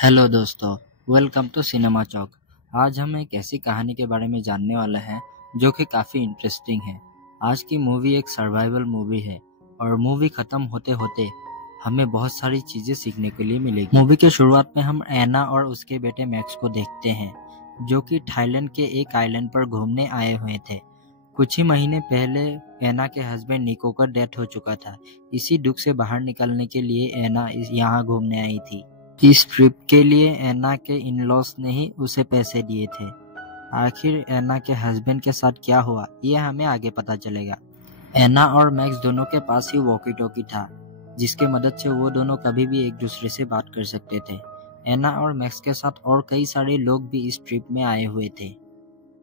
Hello दोस्तों, welcome to cinema चौक। आज हम एक ऐसी कहानी के बारे में जानने वाले हैं जो कि काफ़ी इंटरेस्टिंग है। आज की मूवी एक सर्वाइवल मूवी है और मूवी ख़त्म होते होते हमें बहुत सारी चीज़ें सीखने के लिए मिलेगी। मूवी के शुरुआत में हम एना और उसके बेटे मैक्स को देखते हैं जो कि थाईलैंड के एक आइलैंड पर घूमने आए हुए थे। कुछ ही महीने पहले एना के हस्बैंड निको का डेथ हो चुका था। इसी दुख से बाहर निकलने के लिए एना यहाँ घूमने आई थी। इस ट्रिप के लिए एना के इन-लॉज ने ही उसे पैसे दिए थे। आखिर एना के हस्बैंड के साथ क्या हुआ ये हमें आगे पता चलेगा। एना और मैक्स दोनों के पास ही वॉकी टॉकी था जिसके मदद से वो दोनों कभी भी एक दूसरे से बात कर सकते थे। एना और मैक्स के साथ और कई सारे लोग भी इस ट्रिप में आए हुए थे।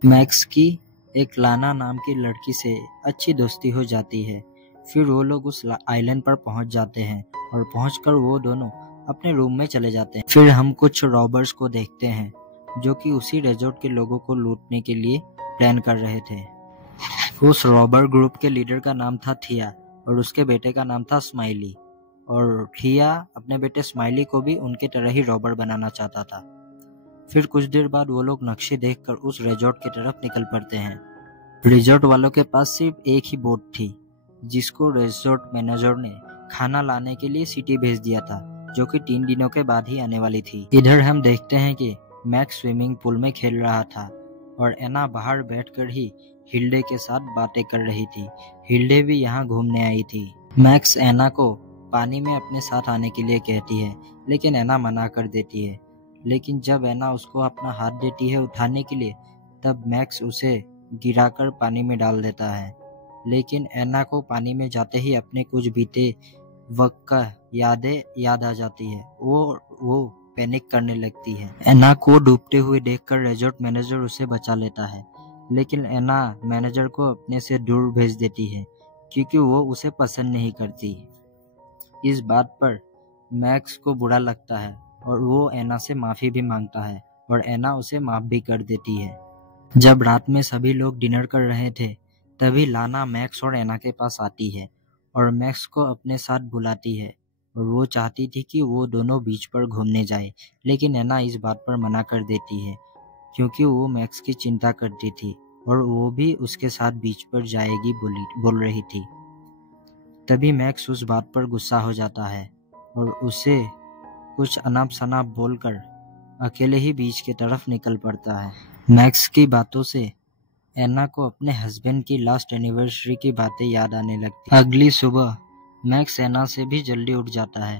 मैक्स की एक लाना नाम की लड़की से अच्छी दोस्ती हो जाती है। फिर वो लोग उस आइलैंड पर पहुंच जाते हैं और पहुंचकर वो दोनों अपने रूम में चले जाते हैं। फिर हम कुछ रॉबर्स को देखते हैं जो कि उसी रिजॉर्ट के लोगों को लूटने के लिए प्लान कर रहे थे। उस रॉबर ग्रुप के लीडर का नाम था थिया और उसके बेटे का नाम था स्माइली, और थिया अपने बेटे स्माइली को भी उनके तरह ही रॉबर बनाना चाहता था। फिर कुछ देर बाद वो लोग नक्शे देखकर उस रिजॉर्ट की तरफ निकल पड़ते हैं। रिजॉर्ट वालों के पास सिर्फ एक ही बोट थी जिसको रिजॉर्ट मैनेजर ने खाना लाने के लिए सिटी भेज दिया था, जो कि 3 दिनों के बाद ही आने वाली थी। इधर हम देखते हैं कि मैक्स स्विमिंग पूल में खेल रहा था और एना बाहर बैठकर ही हिल्डे के साथ बातें कर रही थी। हिल्डे भी यहाँ घूमने आई थी। मैक्स एना को पानी में अपने साथ आने के लिए कहती है लेकिन एना मना कर देती है। लेकिन जब एना उसको अपना हाथ देती है उठाने के लिए तब मैक्स उसे गिराकर पानी में डाल देता है। लेकिन एना को पानी में जाते ही अपने कुछ बीते वक्त का यादें याद आ जाती है। वो पैनिक करने लगती है। एना को डूबते हुए देखकर रिजॉर्ट मैनेजर उसे बचा लेता है, लेकिन एना मैनेजर को अपने से दूर भेज देती है क्योंकि वो उसे पसंद नहीं करती। इस बात पर मैक्स को बुरा लगता है और वो एना से माफी भी मांगता है और एना उसे माफ भी कर देती है। जब रात में सभी लोग डिनर कर रहे थे तभी लाना मैक्स और एना के पास आती है और मैक्स को अपने साथ बुलाती है और वो चाहती थी कि वो दोनों बीच पर घूमने जाए, लेकिन एना इस बात पर मना कर देती है क्योंकि वो मैक्स की चिंता करती थी और वो भी उसके साथ बीच पर जाएगी बोल रही थी। तभी मैक्स उस बात पर गुस्सा हो जाता है और उसे कुछ अनाप शनाप बोलकर अकेले ही बीच की तरफ निकल पड़ता है। मैक्स की बातों से एना को अपने हस्बैंड की लास्ट एनिवर्सरी की बातें याद आने लगती। अगली सुबह मैक्स एना से भी जल्दी उठ जाता है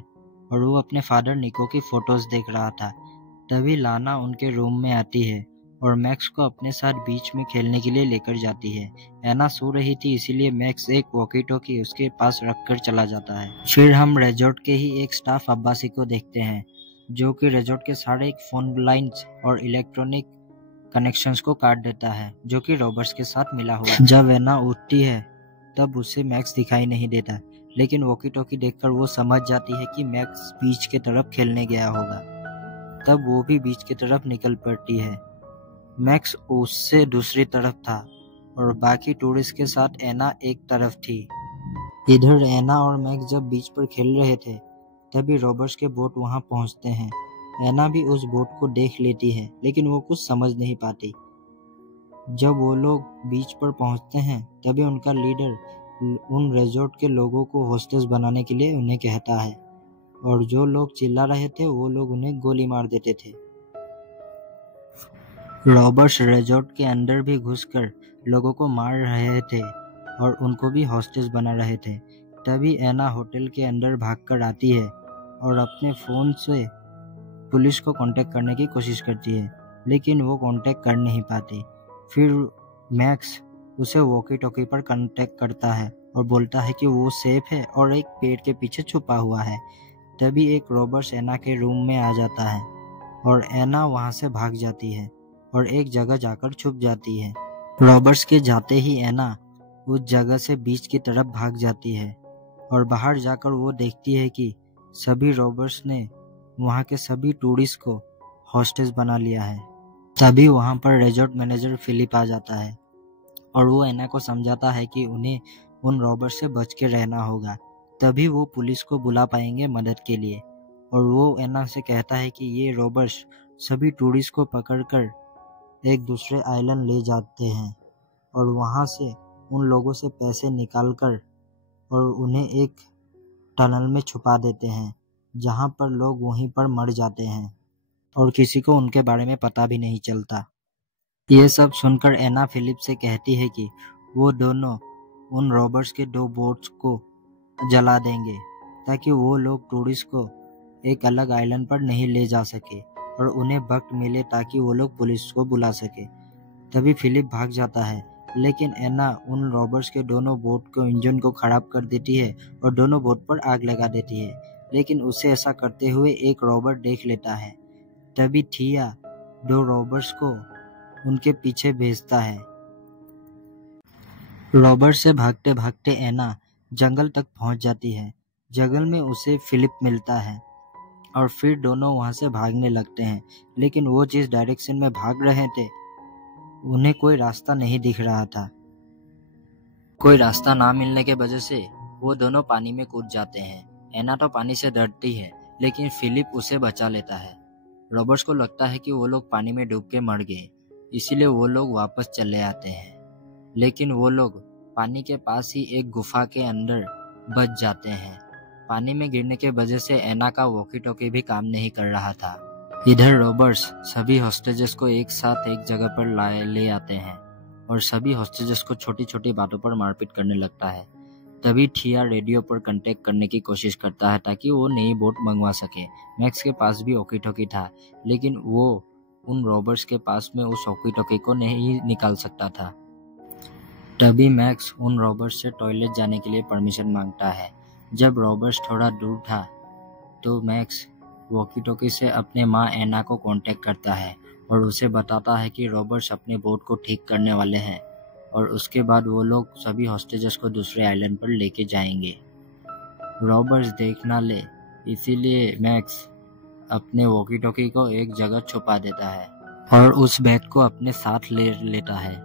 और वो अपने फादर निको की फोटोज देख रहा था। तभी लाना उनके रूम में आती है और मैक्स को अपने साथ बीच में खेलने के लिए लेकर जाती है। एना सो रही थी इसीलिए मैक्स एक वॉकी टॉकी उसके पास रखकर चला जाता है। फिर हम रिजॉर्ट के ही एक स्टाफ अब्बासी को देखते हैं जो कि रिजॉर्ट के सारे फोन लाइन्स और इलेक्ट्रॉनिक कनेक्शंस को काट देता है जो कि रॉबर्स के साथ मिला हुआ है। जब एना उठती है तब उसे मैक्स दिखाई नहीं देता, लेकिन वॉकी टॉकी देखकर वो समझ जाती है कि मैक्स बीच की तरफ खेलने गया होगा। तब वो भी बीच की तरफ निकल पड़ती है। मैक्स उससे दूसरी तरफ था और बाकी टूरिस्ट के साथ एना एक तरफ थी। इधर एना और मैक्स जब बीच पर खेल रहे थे तभी रॉबर्स के बोट वहां पहुंचते हैं। एना भी उस बोट को देख लेती है लेकिन वो कुछ समझ नहीं पाती। जब वो लोग बीच पर पहुंचते हैं तभी उनका लीडर उन रिजॉर्ट के लोगों को होस्टेस बनाने के लिए उन्हें कहता है और जो लोग चिल्ला रहे थे वो लोग उन्हें गोली मार देते थे। रॉबर्ट्स रिजॉर्ट के अंदर भी घुसकर लोगों को मार रहे थे और उनको भी हॉस्टेस बना रहे थे। तभी एना होटल के अंदर भागकर आती है और अपने फोन से पुलिस को कांटेक्ट करने की कोशिश करती है, लेकिन वो कांटेक्ट कर नहीं पाती। फिर मैक्स उसे वॉकी टॉकी पर कांटेक्ट करता है और बोलता है कि वो सेफ है और एक पेड़ के पीछे छुपा हुआ है। तभी एक रॉबर्स एना के रूम में आ जाता है और एना वहां से भाग जाती है और एक जगह जाकर छुप जाती है। रॉबर्स के जाते ही एना उस जगह से बीच की तरफ भाग जाती है और बाहर जाकर वो देखती है कि सभी रॉबर्स ने वहाँ के सभी टूरिस्ट को हॉस्टेस बना लिया है। तभी वहाँ पर रिजॉर्ट मैनेजर फिलिप आ जाता है और वो एना को समझाता है कि उन्हें उन रॉबर्स से बच के रहना होगा, तभी वो पुलिस को बुला पाएंगे मदद के लिए। और वो एना से कहता है कि ये रॉबर्स सभी टूरिस्ट को पकड़कर एक दूसरे आइलैंड ले जाते हैं और वहाँ से उन लोगों से पैसे निकालकर और उन्हें एक टनल में छुपा देते हैं, जहाँ पर लोग वहीं पर मर जाते हैं और किसी को उनके बारे में पता भी नहीं चलता। ये सब सुनकर एना फिलिप से कहती है कि वो दोनों उन रॉबर्स के 2 बोट्स को जला देंगे ताकि वो लोग टूरिस्ट को एक अलग आइलैंड पर नहीं ले जा सके और उन्हें वक्त मिले ताकि वो लोग पुलिस को बुला सके। तभी फिलिप भाग जाता है, लेकिन एना उन रॉबर्स के दोनों बोट को इंजन को खराब कर देती है और दोनों बोट पर आग लगा देती है, लेकिन उसे ऐसा करते हुए एक रॉबर देख लेता है। तभी थिया 2 रॉबर्स को उनके पीछे भेजता है। रॉबर्ट से भागते भागते एना जंगल तक पहुंच जाती है। जंगल में उसे फिलिप मिलता है और फिर दोनों वहां से भागने लगते हैं, लेकिन वो जिस डायरेक्शन में भाग रहे थे उन्हें कोई रास्ता नहीं दिख रहा था। कोई रास्ता ना मिलने के वजह से वो दोनों पानी में कूद जाते हैं। एना तो पानी से डरती है, लेकिन फिलिप उसे बचा लेता है। रॉबर्ट्स को लगता है कि वो लोग पानी में डूब के मर गए, इसीलिए वो लोग वापस चले आते हैं, लेकिन वो लोग पानी के पास ही एक गुफा के अंदर बच जाते हैं। पानी में गिरने के वजह से एना का वॉकी टॉकी भी काम नहीं कर रहा था। इधर रॉबर्ट्स सभी हॉस्टेजेस को एक साथ एक जगह पर ले आते हैं और सभी हॉस्टेजेस को छोटी छोटी बातों पर मारपीट करने लगता है। तभी थिया रेडियो पर कांटेक्ट करने की कोशिश करता है ताकि वो नई बोट मंगवा सके। मैक्स के पास भी वॉकी टॉकी था, लेकिन वो उन रॉबर्ट्स के पास में उस वॉकी टॉकी को नहीं निकाल सकता था। तभी मैक्स उन रॉबर्ट्स से टॉयलेट जाने के लिए परमिशन मांगता है। जब रॉबर्ट्स थोड़ा दूर था तो मैक्स वॉकी टॉकी से अपने माँ एना को कांटेक्ट करता है और उसे बताता है कि रॉबर्ट्स अपने बोट को ठीक करने वाले हैं और उसके बाद वो लोग सभी हॉस्टेजेस को दूसरे आइलैंड पर लेके जाएंगे। रॉबर्ट्स देख ना ले, इसीलिए मैक्स अपने वॉकी टॉकी को एक जगह छुपा देता है और उस बैग को अपने साथ ले लेता है।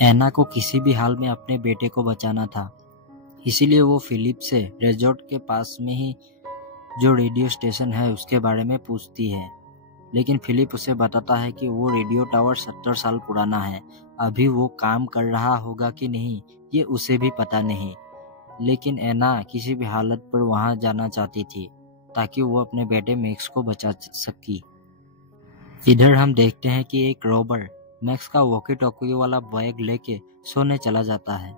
एना को किसी भी हाल में अपने बेटे को बचाना था, इसीलिए वो फिलिप से रिजॉर्ट के पास में ही जो रेडियो स्टेशन है उसके बारे में पूछती है, लेकिन फिलिप उसे बताता है कि वो रेडियो टावर 70 साल पुराना है। अभी वो काम कर रहा होगा कि नहीं ये उसे भी पता नहीं, लेकिन एना किसी भी हालत पर वहां जाना चाहती थी ताकि वो अपने बेटे मैक्स को बचा सकी। इधर हम देखते हैं कि एक रॉबर मैक्स का वॉकी टॉकी वाला बैग लेके सोने चला जाता है।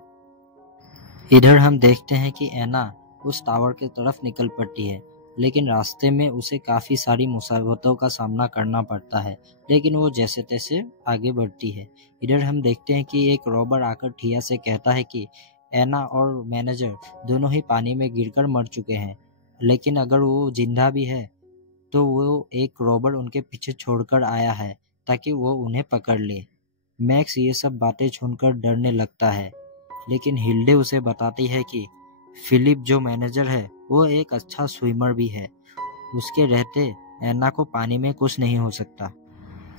इधर हम देखते हैं कि एना उस टावर की तरफ निकल पड़ती है, लेकिन रास्ते में उसे काफी सारी मुसीबतों का सामना करना पड़ता है, लेकिन वो जैसे तैसे आगे बढ़ती है। इधर हम देखते हैं कि एक रॉबर आकर थिया से कहता है कि एना और मैनेजर दोनों ही पानी में गिरकर मर चुके हैं, लेकिन अगर वो जिंदा भी है तो वो एक रॉबर उनके पीछे छोड़कर आया है ताकि वो उन्हें पकड़ ले। मैक्स ये सब बातें सुनकर डरने लगता है, लेकिन हिल्डे उसे बताती है कि फिलिप जो मैनेजर है वो एक अच्छा स्विमर भी है, उसके रहते एना को पानी में कुछ नहीं हो सकता।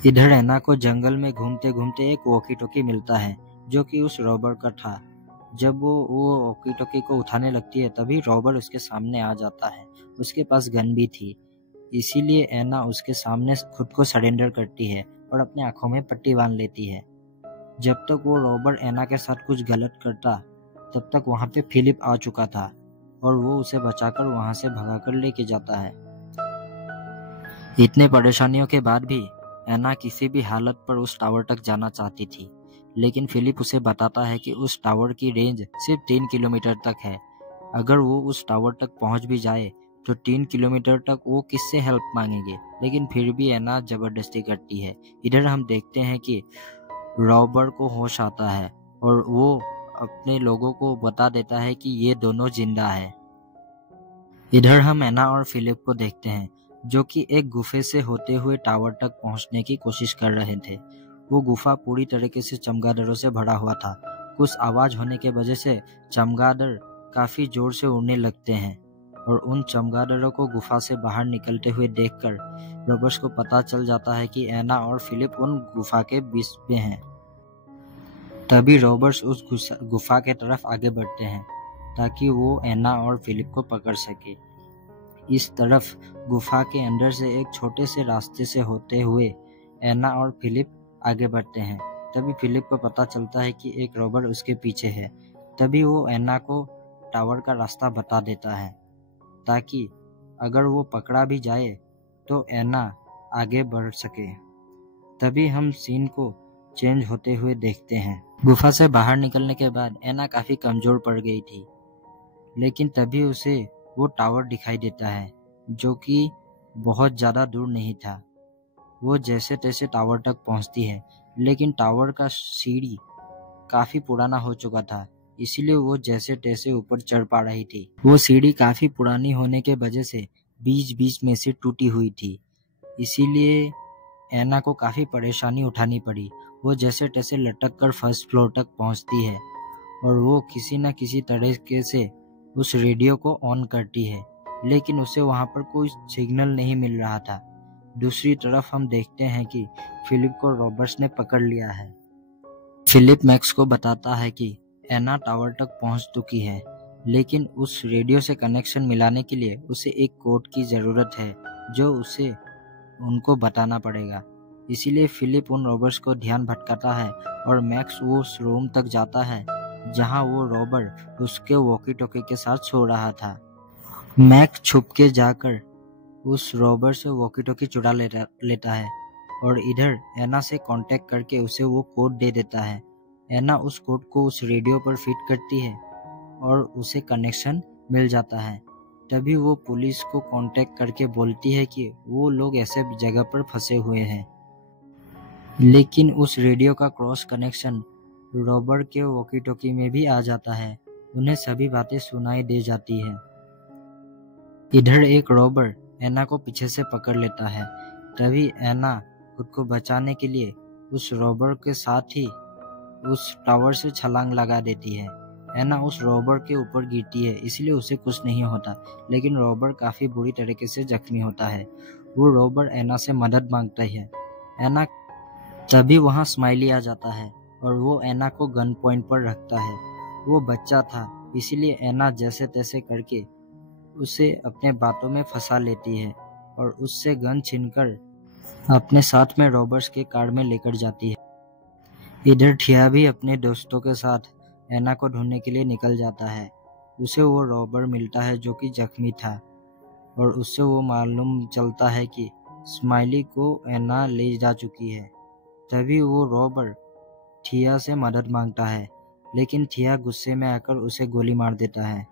इधर एना को जंगल में घूमते घूमते एक वॉकी टॉकी मिलता है जो कि उस रॉबर का था। जब वो वॉकी टॉकी को उठाने लगती है तभी रॉबर उसके सामने आ जाता है। उसके पास गन भी थी, इसीलिए एना उसके सामने खुद को सरेंडर करती है और अपने आंखों में पट्टी बांध लेती है। जब तक वो रॉबर एना के साथ कुछ गलत करता तब तक वहां पे फिलिप आ चुका था और वो उसे बचाकर वहां से भगाकर लेके जाता है। इतने परेशानियों के बाद भी एना किसी भी हालत पर उस टावर तक जाना चाहती थी, लेकिन फिलिप उसे बताता है कि उस टावर की रेंज सिर्फ 3 किलोमीटर तक है। अगर वो उस टावर तक पहुंच भी जाए तो 3 किलोमीटर तक वो किससे हेल्प मांगेंगे, लेकिन फिर भी एना जबरदस्ती करती है। इधर हम देखते हैं कि रॉबर को होश आता है और वो अपने लोगों को बता देता है कि ये दोनों जिंदा है। इधर हम एना और फिलिप को देखते हैं जो कि एक गुफे से होते हुए टावर तक पहुंचने की कोशिश कर रहे थे। वो गुफा पूरी तरीके से चमगादड़ों से भरा हुआ था। कुछ आवाज होने के वजह से चमगादड़ काफी जोर से उड़ने लगते हैं और उन चमगादड़ों को गुफा से बाहर निकलते हुए देखकर रॉबर्ट्स को पता चल जाता है कि एना और फिलिप उन गुफा के बीच में हैं। तभी रॉबर्ट्स उस गुफा के तरफ आगे बढ़ते हैं ताकि वो एना और फिलिप को पकड़ सके। इस तरफ गुफा के अंदर से एक छोटे से रास्ते से होते हुए एना और फिलिप आगे बढ़ते हैं। तभी फिलिप को पता चलता है कि एक रॉबर उसके पीछे है। तभी वो एना को टावर का रास्ता बता देता है ताकि अगर वो पकड़ा भी जाए तो एना आगे बढ़ सके। तभी हम सीन को चेंज होते हुए देखते हैं। गुफा से बाहर निकलने के बाद एना काफी कमजोर पड़ गई थी, लेकिन तभी उसे वो टावर दिखाई देता है जो कि बहुत ज्यादा दूर नहीं था। वो जैसे तैसे टावर तक पहुंचती है, लेकिन टावर का सीढ़ी काफी पुराना हो चुका था, इसीलिए वो जैसे तैसे ऊपर चढ़ पा रही थी। वो सीढ़ी काफी पुरानी होने के वजह से बीच बीच में से टूटी हुई थी, इसीलिए एना को काफी परेशानी उठानी पड़ी। वो जैसे तैसे लटक कर फर्स्ट फ्लोर तक पहुंचती है और वो किसी न किसी तरीके से उस रेडियो को ऑन करती है, लेकिन उसे वहां पर कोई सिग्नल नहीं मिल रहा था। दूसरी तरफ हम देखते हैं कि फिलिप को रॉबर्ट्स ने पकड़ लिया है। फिलिप मैक्स को बताता है कि एना टावर तक पहुंच चुकी है, लेकिन उस रेडियो से कनेक्शन मिलाने के लिए उसे एक कोड की जरूरत है जो उसे उनको बताना पड़ेगा। इसीलिए फिलिप उन रॉबर्स को ध्यान भटकाता है और मैक्स उस रूम तक जाता है जहां वो रॉबर उसके वॉकी टॉकी के साथ सो रहा था। मैक्स छुप के जाकर उस रॉबर से वॉकी टॉकी चुरा लेता है और इधर एना से कांटेक्ट करके उसे वो कोड दे देता है। एना उस कोड को उस रेडियो पर फिट करती है और उसे कनेक्शन मिल जाता है। तभी वो पुलिस को कांटेक्ट करके बोलती है कि वो लोग ऐसे जगह पर फंसे हुए हैं, लेकिन उस रेडियो का क्रॉस कनेक्शन रॉबर के वॉकी टॉकी में भी आ जाता है। उन्हें सभी बातें सुनाई दे जाती है। इधर एक रॉबर एना को पीछे से पकड़ लेता है। तभी एना खुद को बचाने के लिए उस रॉबर के साथ ही उस टावर से छलांग लगा देती है। एना उस रॉबर के ऊपर गिरती है, इसलिए उसे कुछ नहीं होता, लेकिन रॉबर काफी बुरी तरीके से जख्मी होता है। वो रॉबर एना से मदद मांगता है। एना तभी वहां स्माइली आ जाता है और वो एना को गन पॉइंट पर रखता है। वो बच्चा था, इसीलिए एना जैसे तैसे करके उसे अपने बातों में फंसा लेती है और उससे गन छीनकर अपने साथ में रॉबर्स के कार में लेकर जाती है। इधर थिया भी अपने दोस्तों के साथ एना को ढूंढने के लिए निकल जाता है। उसे वो रॉबर मिलता है जो कि जख्मी था और उससे वो मालूम चलता है कि स्माइली को एना ले जा चुकी है। तभी वो रॉबर थिया से मदद मांगता है, लेकिन थिया गुस्से में आकर उसे गोली मार देता है।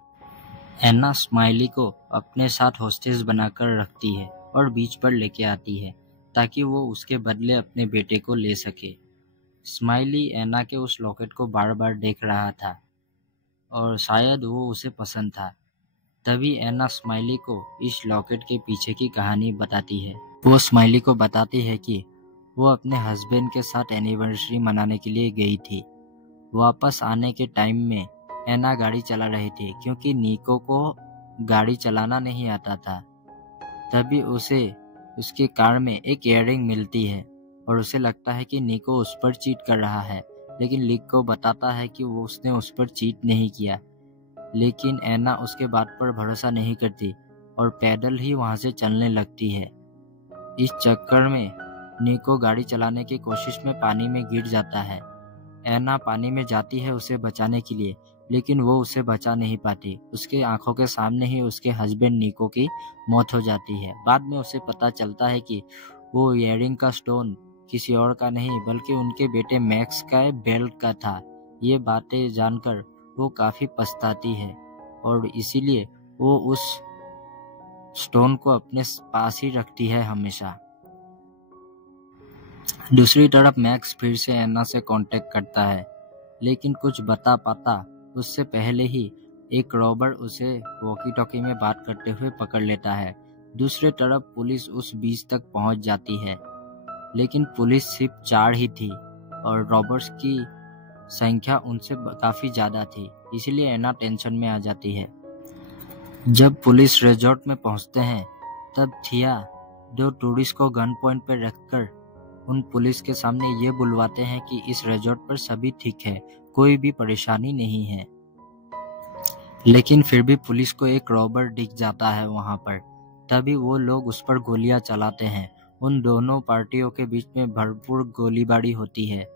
एना स्माइली को अपने साथ होस्टेज बनाकर रखती है और बीच पर लेके आती है ताकि वो उसके बदले अपने बेटे को ले सके। स्माइली एना के उस लॉकेट को बार बार देख रहा था और शायद वो उसे पसंद था। तभी एना स्माइली को इस लॉकेट के पीछे की कहानी बताती है। वो स्माइली को बताती है कि वो अपने हस्बैंड के साथ एनिवर्सरी मनाने के लिए गई थी। वापस आने के टाइम में एना गाड़ी चला रही थी क्योंकि निको को गाड़ी चलाना नहीं आता था। तभी उसे उसकी कार में एक इयररिंग मिलती है और उसे लगता है कि निको उस पर चीट कर रहा है, लेकिन निको बताता है कि वो उसने उस पर चीट नहीं किया। लेकिन एना उसके बात पर भरोसा नहीं करती और पैदल ही वहां से चलने लगती है। इस चक्कर में निको गाड़ी चलाने की कोशिश में पानी में गिर जाता है। एना पानी में जाती है उसे बचाने के लिए, लेकिन वो उसे बचा नहीं पाती। उसके आंखों के सामने ही उसके हस्बैंड निको की मौत हो जाती है। बाद में उसे पता चलता है कि वो इयररिंग का स्टोन किसी और का नहीं बल्कि उनके बेटे मैक्स का बेल्ट का था। ये बातें जानकर वो काफी पछताती है और इसीलिए वो उस स्टोन को अपने पास ही रखती है हमेशा। दूसरी तरफ मैक्स फिर से एना से कांटेक्ट करता है, लेकिन कुछ बता पाता उससे पहले ही एक रॉबर उसे वॉकी टॉकी में बात करते हुए पकड़ लेता है। दूसरी तरफ पुलिस उस बीच तक पहुंच जाती है, लेकिन पुलिस सिर्फ 4 ही थी और रॉबर्स की संख्या उनसे काफी ज्यादा थी, इसलिए एना टेंशन में आ जाती है। जब पुलिस रिजॉर्ट में पहुंचते हैं तब थिया दो टूरिस्ट को गन पॉइंट पर रखकर उन पुलिस के सामने ये बुलवाते हैं कि इस रिजॉर्ट पर सभी ठीक है, कोई भी परेशानी नहीं है। लेकिन फिर भी पुलिस को एक रॉबर दिख जाता है वहां पर, तभी वो लोग उस पर गोलियां चलाते हैं। उन दोनों पार्टियों के बीच में भरपूर गोलीबारी होती है,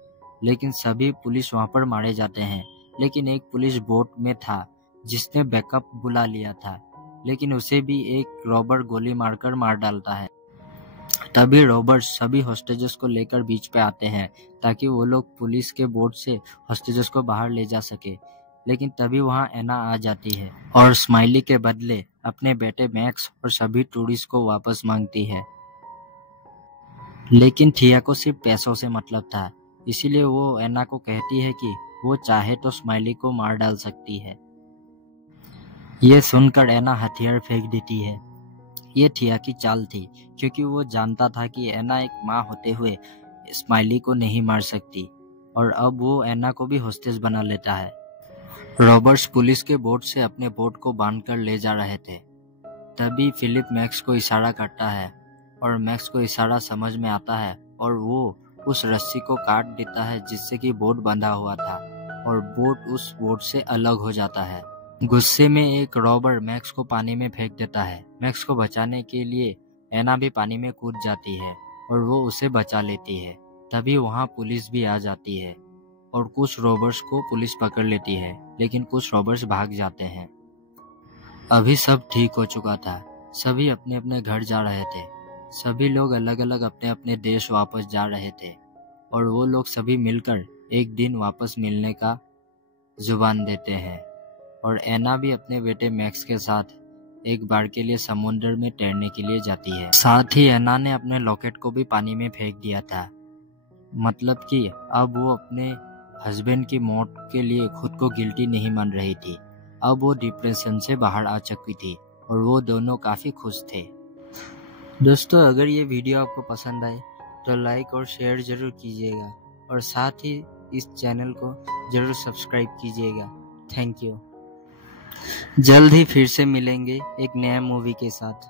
लेकिन सभी पुलिस वहां पर मारे जाते हैं। लेकिन एक पुलिस बोट में था जिसने बैकअप बुला लिया था, लेकिन उसे भी एक रॉबर गोली मारकर मार डालता है। तभी रॉबर्स सभी हॉस्टेजेस को लेकर बीच पे आते हैं ताकि वो लोग पुलिस के बोट से हॉस्टेजेस को बाहर ले जा सके। लेकिन तभी वहां एना आ जाती है और स्माइली के बदले अपने बेटे मैक्स और सभी टूरिस्ट को वापस मांगती है। लेकिन थिया को सिर्फ पैसों से मतलब था, इसीलिए वो एना को कहती है कि वो चाहे तो स्माइली को मार डाल सकती है। ये सुनकर एना हथियार फेंक देती है। ये थिया की चाल थी, क्योंकि वो जानता था कि एना एक माँ होते हुए स्माइली को नहीं मार सकती, और अब वो एना को भी होस्टेस बना लेता है। रॉबर्ट्स पुलिस के बोट से अपने बोट को बांधकर ले जा रहे थे। तभी फिलिप मैक्स को इशारा करता है और मैक्स को इशारा समझ में आता है और वो उस रस्सी को काट देता है जिससे कि बोट बंधा हुआ था, और बोट उस बोट से अलग हो जाता है। गुस्से में एक रॉबर मैक्स को पानी में फेंक देता है। मैक्स को बचाने के लिए एना भी पानी में कूद जाती है और वो उसे बचा लेती है। तभी वहाँ पुलिस भी आ जाती है और कुछ रॉबर्स को पुलिस पकड़ लेती है, लेकिन कुछ रॉबर्स भाग जाते हैं। अभी सब ठीक हो चुका था, सभी अपने अपने घर जा रहे थे। सभी लोग अलग अलग अपने अपने देश वापस जा रहे थे, और वो लोग सभी मिलकर एक दिन वापस मिलने का जुबान देते हैं। और एना भी अपने बेटे मैक्स के साथ एक बार के लिए समुद्र में तैरने के लिए जाती है। साथ ही एना ने अपने लॉकेट को भी पानी में फेंक दिया था, मतलब कि अब वो अपने हस्बैंड की मौत के लिए खुद को गिल्टी नहीं मान रही थी। अब वो डिप्रेशन से बाहर आ चुकी थी और वो दोनों काफी खुश थे। दोस्तों, अगर ये वीडियो आपको पसंद आए तो लाइक और शेयर जरूर कीजिएगा, और साथ ही इस चैनल को जरूर सब्सक्राइब कीजिएगा। Thank you. जल्द ही फिर से मिलेंगे एक नया मूवी के साथ।